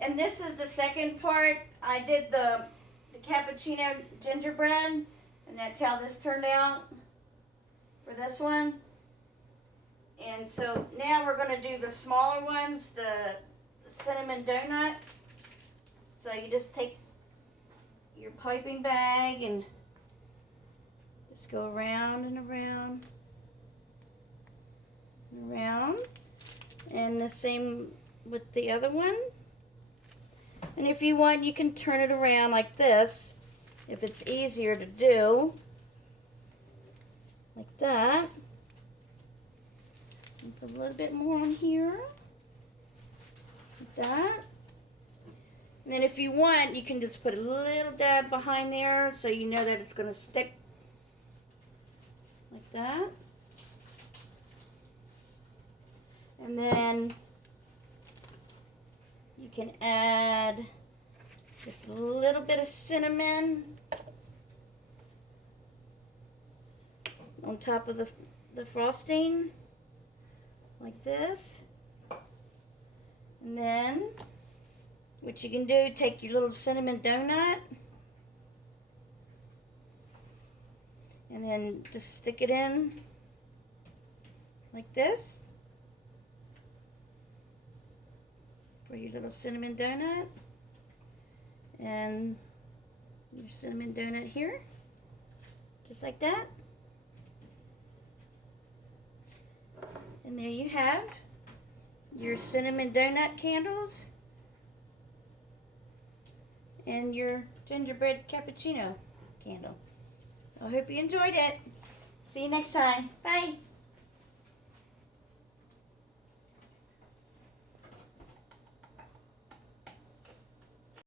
And this is the second part. I did the cappuccino gingerbread, and that's how this turned out for this one. And so now we're going to do the smaller ones, the cinnamon donut. So you just take your piping bag and just go around and around and around. And the same with the other one. And if you want, you can turn it around like this, if it's easier to do. Like that. And put a little bit more on here. Like that. And then if you want, you can just put a little dab behind there so you know that it's going to stick. Like that. And then you can add just a little bit of cinnamon on top of the frosting, like this. And then what you can do, take your little cinnamon donut and then just stick it in like this for your little cinnamon donut, and your cinnamon donut here, just like that. And there you have your cinnamon donut candles and your gingerbread cappuccino candle. I hope you enjoyed it. See you next time. Bye.